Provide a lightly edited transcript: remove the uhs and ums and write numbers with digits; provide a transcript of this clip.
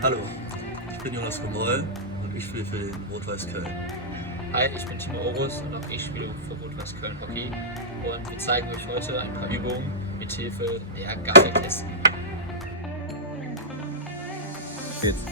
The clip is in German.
Hallo, ich bin Jonas Gemoll und ich spiele für den Rot-Weiß Köln. Hi, ich bin Timo Orus und auch ich spiele für Rot-Weiß Köln Hockey und wir zeigen euch heute ein paar Übungen mit Hilfe der Gaffelkästen. Jetzt.